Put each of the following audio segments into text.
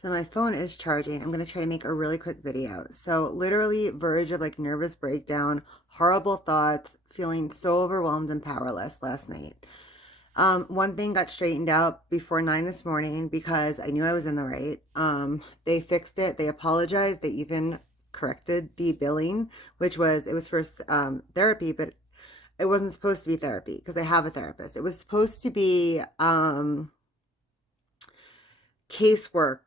So my phone is charging. I'm going to try to make a really quick video. So literally verge of like nervous breakdown, horrible thoughts, feeling so overwhelmed and powerless last night. One thing got straightened out before 9 this morning because I knew I was in the right. They fixed it. They apologized. They even corrected the billing, which was, it was for therapy, but it wasn't supposed to be therapy because I have a therapist. It was supposed to be casework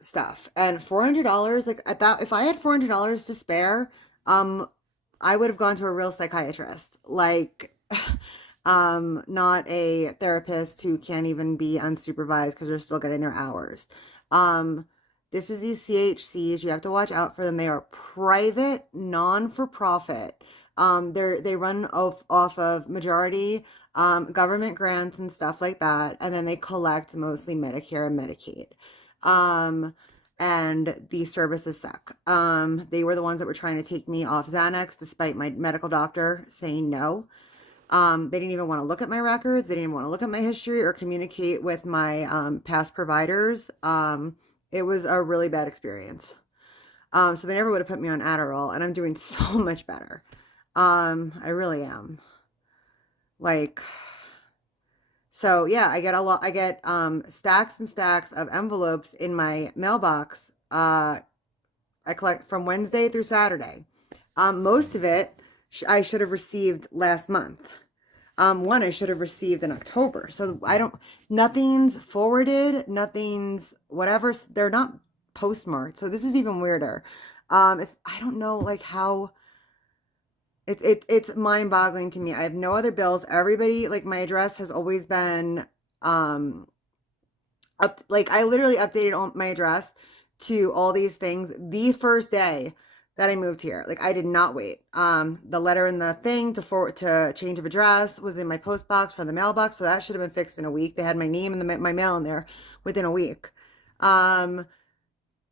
stuff. And $400, like at that, if I had $400 to spare, um, I would have gone to a real psychiatrist, like, not a therapist who can't even be unsupervised because they're still getting their hours. Um, this is these CHCs. You have to watch out for them. They are private, non-for-profit. They run off of majority government grants and stuff like that, and then they collect mostly Medicare and Medicaid. Um, and the services suck. They were the ones that were trying to take me off Xanax despite my medical doctor saying no. They didn't even want to look at my records. They didn't want to look at my history or communicate with my past providers. It was a really bad experience. So they never would have put me on Adderall, and I'm doing so much better. I really am. Like, so yeah, I get a lot. I get stacks and stacks of envelopes in my mailbox. I collect from Wednesday through Saturday. Most of it I should have received last month. One I should have received in October. So I don't. Nothing's forwarded. Nothing's whatever. They're not postmarked. So this is even weirder. It's I don't know like how. It's mind boggling to me. I have no other bills. Everybody, like my address has always been up, like I literally updated all my address to all these things the first day that I moved here. Like I did not wait. The letter in the thing to change of address was in my post box from the mailbox, so that should have been fixed in a week. They had my name and my mail in there within a week.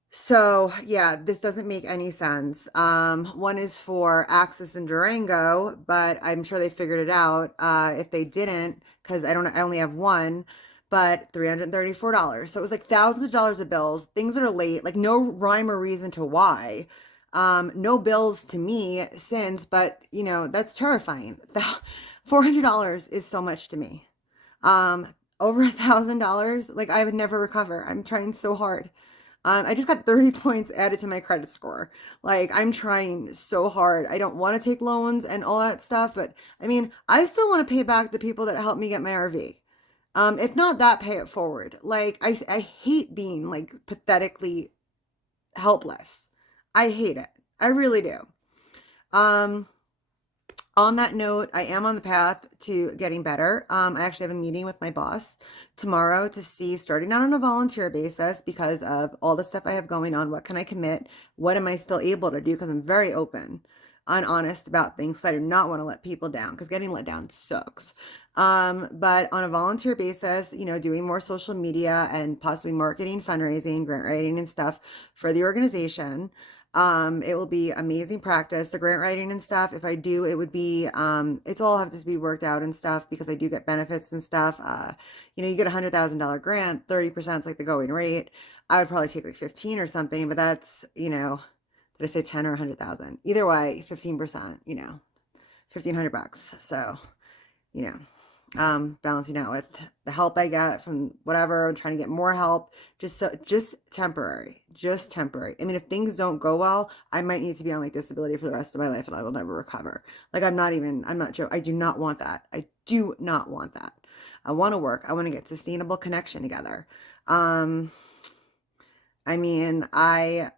So yeah, this doesn't make any sense. One is for Axis and Durango, but I'm sure they figured it out. If they didn't, because I only have one, but $334. So it was like thousands of dollars of bills, things that are late, like no rhyme or reason to why. No bills to me since, but you know, that's terrifying. $400 is so much to me. Over $1,000, like I would never recover. I'm trying so hard. I just got 30 points added to my credit score. Like, I'm trying so hard. I don't want to take loans and all that stuff, but I mean, I still want to pay back the people that helped me get my RV. If not that, pay it forward. Like, I hate being like pathetically helpless. I hate it. I really do. Um, on that note, I am on the path to getting better. I actually have a meeting with my boss tomorrow to see, starting out on a volunteer basis because of all the stuff I have going on. What can I commit? What am I still able to do? Because I'm very open and honest about things. So I do not want to let people down because getting let down sucks. But on a volunteer basis, you know, doing more social media and possibly marketing, fundraising, grant writing, and stuff for the organization. It will be amazing practice. The grant writing and stuff, if I do, it would be, it's all have to be worked out and stuff because I do get benefits and stuff. You know, you get $100,000 grant, 30% is like the going rate. I would probably take like 15 or something, but that's, you know, did I say 10 or 100,000? Either way, 15%, you know, 1,500 bucks. So, you know, balancing out with the help I get from whatever. I'm trying to get more help. Just temporary, just temporary. I mean, if things don't go well, I might need to be on like disability for the rest of my life and I will never recover. Like I'm not joking. I do not want that. I do not want that. I want to work. I want to get sustainable connection together. Um, I mean, I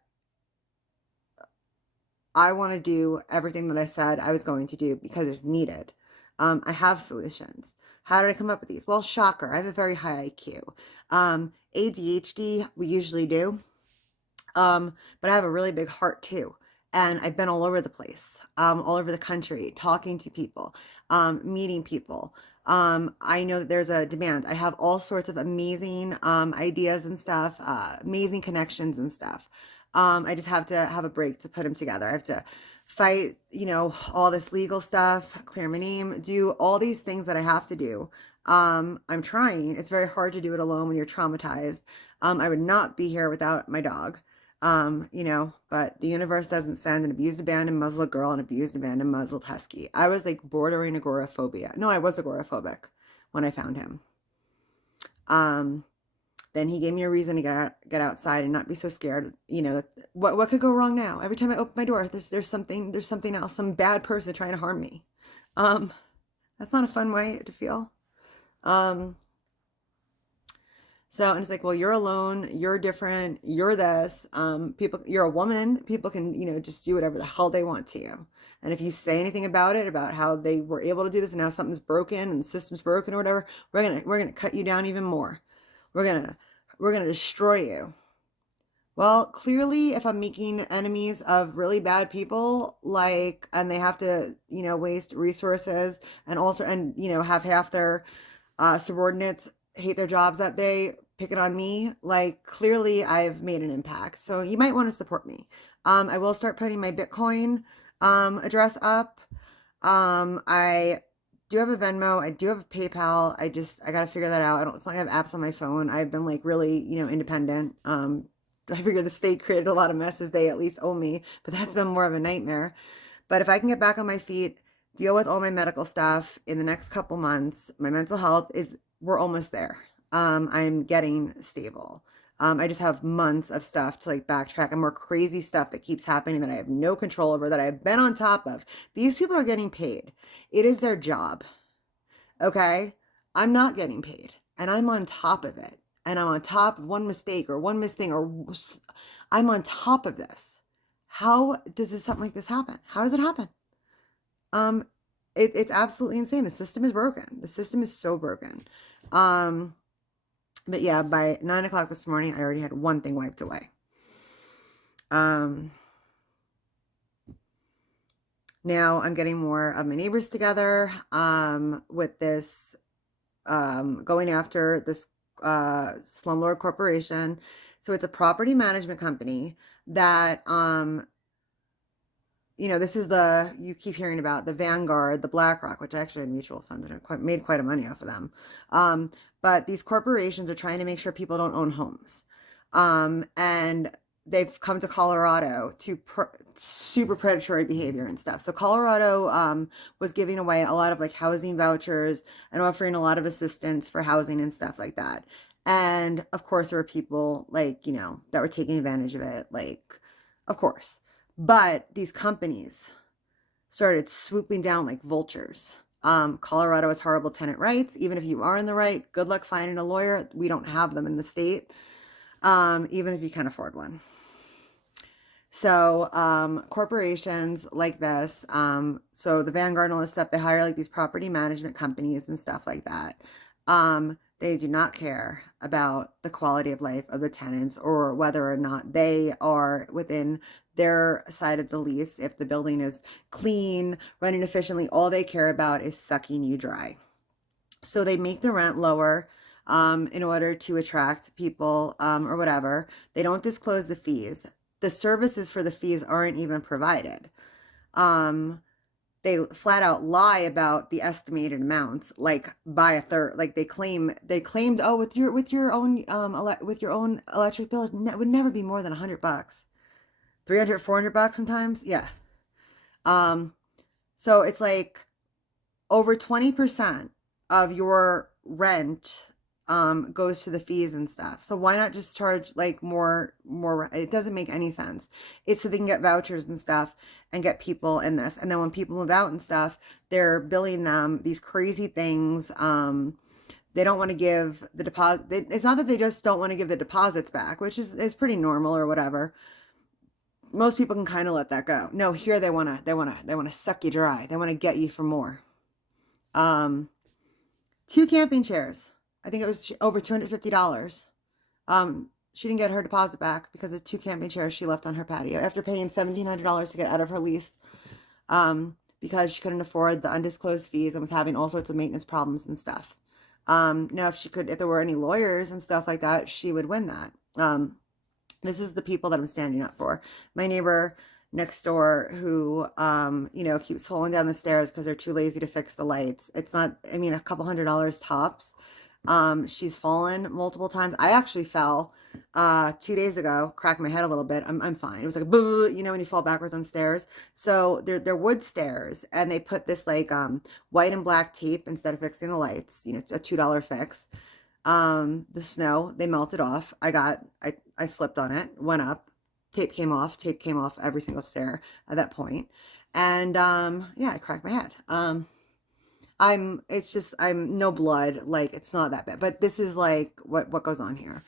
want to do everything that I said I was going to do because it's needed. I have solutions. How did I come up with these? Well, shocker, I have a very high IQ. ADHD, we usually do. But I have a really big heart too. And I've been all over the place, all over the country, talking to people, meeting people. I know that there's a demand. I have all sorts of amazing ideas and stuff, amazing connections and stuff. I just have to have a break to put them together. I have to fight, you know, all this legal stuff, clear my name, do all these things that I have to do. I'm trying. It's very hard to do it alone when you're traumatized. I would not be here without my dog. You know, but the universe doesn't send an abused, abandoned, muzzled girl and abused, abandoned, muzzled husky. I was like bordering agoraphobia. No, I was agoraphobic when I found him. Um, then he gave me a reason to get outside and not be so scared. You know, what could go wrong now? Every time I open my door, there's something else, some bad person trying to harm me. Um, that's not a fun way to feel. Um, so, and it's like, well, you're alone, you're different, you're this. People, you're a woman. People can, you know, just do whatever the hell they want to you. And if you say anything about it, about how they were able to do this and now something's broken and the system's broken or whatever, we're gonna cut you down even more. We're gonna we're gonna destroy you. Well, clearly, if I'm making enemies of really bad people, like, and they have to, you know, waste resources and also, and, you know, have half their subordinates hate their jobs that day, pick it on me, like, clearly I've made an impact. So you might want to support me. I will start putting my Bitcoin address up. I do have a Venmo. I do have a PayPal. I got to figure that out. It's not like I have apps on my phone. I've been like really, you know, independent. I figure the state created a lot of messes. They at least owe me, but that's been more of a nightmare. But if I can get back on my feet, deal with all my medical stuff in the next couple months, my mental health is, we're almost there. I'm getting stable. I just have months of stuff to like backtrack and more crazy stuff that keeps happening that I have no control over, that I've been on top of. These people are getting paid. It is their job. Okay? I'm not getting paid. And I'm on top of it. And I'm on top of one mistake or one misthing, or I'm on top of this. How does something like this happen? How does it happen? Um, it's absolutely insane. The system is broken. The system is so broken. But yeah, by 9 o'clock this morning, I already had one thing wiped away. Now I'm getting more of my neighbors together, with this, going after this, Slumlord Corporation. So it's a property management company that, you know, this is the, you keep hearing about the Vanguard, the BlackRock, which I actually had mutual funds and I made quite a money off of them. But these corporations are trying to make sure people don't own homes. And they've come to Colorado to super predatory behavior and stuff. So Colorado was giving away a lot of like housing vouchers and offering a lot of assistance for housing and stuff like that. And of course, there were people like, you know, that were taking advantage of it. Like, of course. But these companies started swooping down like vultures. Colorado has horrible tenant rights. Even if you are in the right, good luck finding a lawyer. We don't have them in the state, even if you can afford one. So corporations like this, so the Vanguard and all this stuff, they hire like these property management companies and stuff like that. They do not care about the quality of life of the tenants or whether or not they are within their side of the lease. If the building is clean, running efficiently, all they care about is sucking you dry. So they make the rent lower in order to attract people or whatever. They don't disclose the fees. The services for the fees aren't even provided. They flat out lie about the estimated amounts, like by a third. Like they claimed, oh, with your own electric bill, it would never be more than $100, 300, $400 sometimes. Yeah. So it's like over 20% of your rent goes to the fees and stuff. So why not just charge like more? It doesn't make any sense. It's so they can get vouchers and stuff and get people in this. And then when people move out and stuff, they're billing them these crazy things. They don't want to give the deposit. It's not that they just don't want to give the deposits back, which is pretty normal or whatever. Most people can kind of let that go. No, here they want to suck you dry. They want to get you for more. 2 camping chairs. I think it was over $250. She didn't get her deposit back because of 2 camping chairs she left on her patio after paying $1,700 to get out of her lease, because she couldn't afford the undisclosed fees and was having all sorts of maintenance problems and stuff. Now, if there were any lawyers and stuff like that, she would win that. This is the people that I'm standing up for. My neighbor next door who, you know, keeps falling down the stairs because they're too lazy to fix the lights. It's not, I mean, a couple $100 tops. She's fallen multiple times. I actually fell 2 days ago, cracked my head a little bit. I'm fine. It was like a boo, you know, when you fall backwards on stairs. So they're wood stairs, and they put this like white and black tape instead of fixing the lights, you know, a $2 fix. The snow, they melted off. I slipped on it, went up, tape came off every single stair at that point. And yeah, I cracked my head. I'm no blood, like it's not that bad, but this is like what goes on here.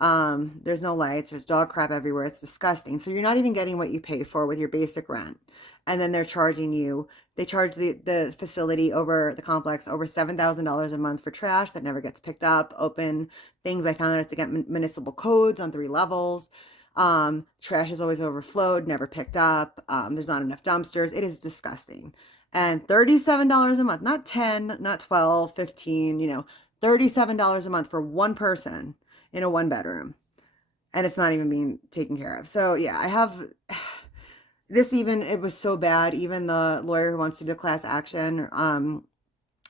There's no lights, there's dog crap everywhere. It's disgusting. So you're not even getting what you pay for with your basic rent. And then they're charging you, they charge the facility over the complex over $7,000 a month for trash that never gets picked up, open things. I found out it's against municipal codes on 3 levels. Trash is always overflowed, never picked up. There's not enough dumpsters. It is disgusting. And $37 a month, not 10, not 12, 15, you know, $37 a month for one person in a 1 bedroom. And it's not even being taken care of. So yeah, I have this, even it was so bad. Even the lawyer who wants to do class action,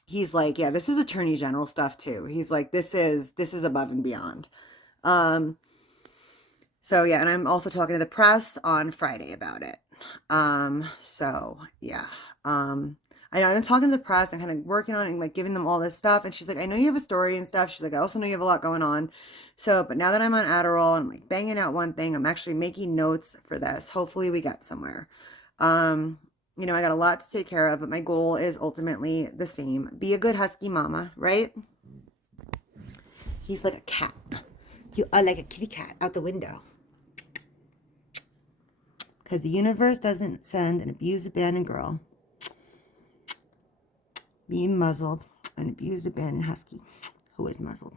he's like, yeah, this is attorney general stuff too. He's like, this is above and beyond. So yeah, and I'm also talking to the press on Friday about it. So yeah. I know I've been talking to the press and kind of working on it and like giving them all this stuff. And she's like, I know you have a story and stuff. She's like, I also know you have a lot going on. So, but now that I'm on Adderall and I'm like banging out one thing, I'm actually making notes for this. Hopefully we get somewhere. You know, I got a lot to take care of, but my goal is ultimately the same. Be a good husky mama, right? He's like a cat. You are like a kitty cat out the window. Because the universe doesn't send an abused, abandoned girl being muzzled, an abused, abandoned husky who is muzzled.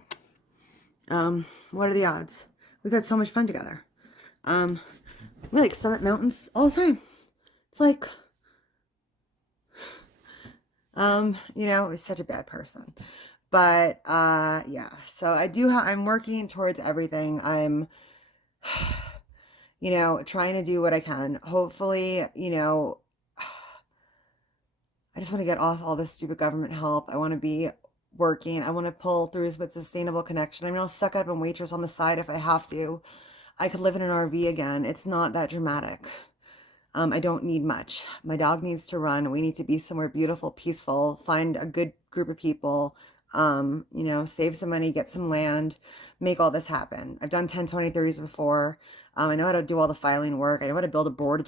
What are the odds? We've had so much fun together. We like summit mountains all the time. It's like, you know, it's such a bad person. But, yeah, so I'm working towards everything. I'm, you know, trying to do what I can. Hopefully, you know, I just want to get off all this stupid government help. I want to be working. I want to pull through with Sustainable Connection. I mean, I'll suck up and waitress on the side if I have to. I could live in an RV again. It's not that dramatic. I don't need much. My dog needs to run. We need to be somewhere beautiful, peaceful, find a good group of people, you know, save some money, get some land, make all this happen. I've done 1023s before. I know how to do all the filing work. I know how to build a board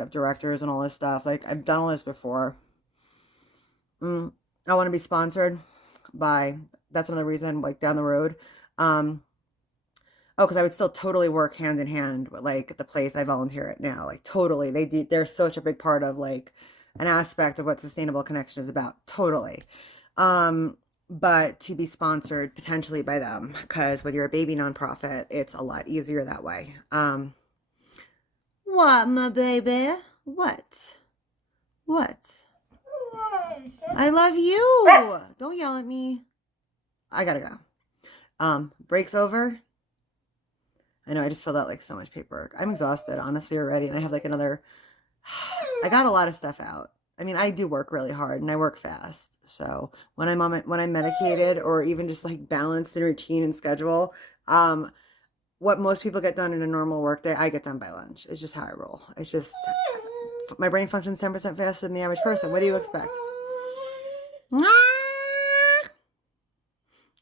of directors and all this stuff. Like, I've done all this before. I want to be sponsored by, that's another reason, like down the road. Oh, because I would still totally work hand in hand with like the place I volunteer at now. Like totally, they're such a big part of like an aspect of what Sustainable Connection is about. Totally. But to be sponsored potentially by them, because when you're a baby nonprofit, it's a lot easier that way. What, my baby? What? I love you. Don't yell at me. I gotta go. Break's over. I know I just filled out like so much paperwork. I'm exhausted, honestly, already. And I have like another, I got a lot of stuff out. I mean, I do work really hard and I work fast. So when I'm medicated or even just like balanced in routine and schedule, what most people get done in a normal work day, I get done by lunch. It's just how I roll. It's just, my brain functions 10% faster than the average person. What do you expect?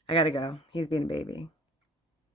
I gotta go. He's being a baby.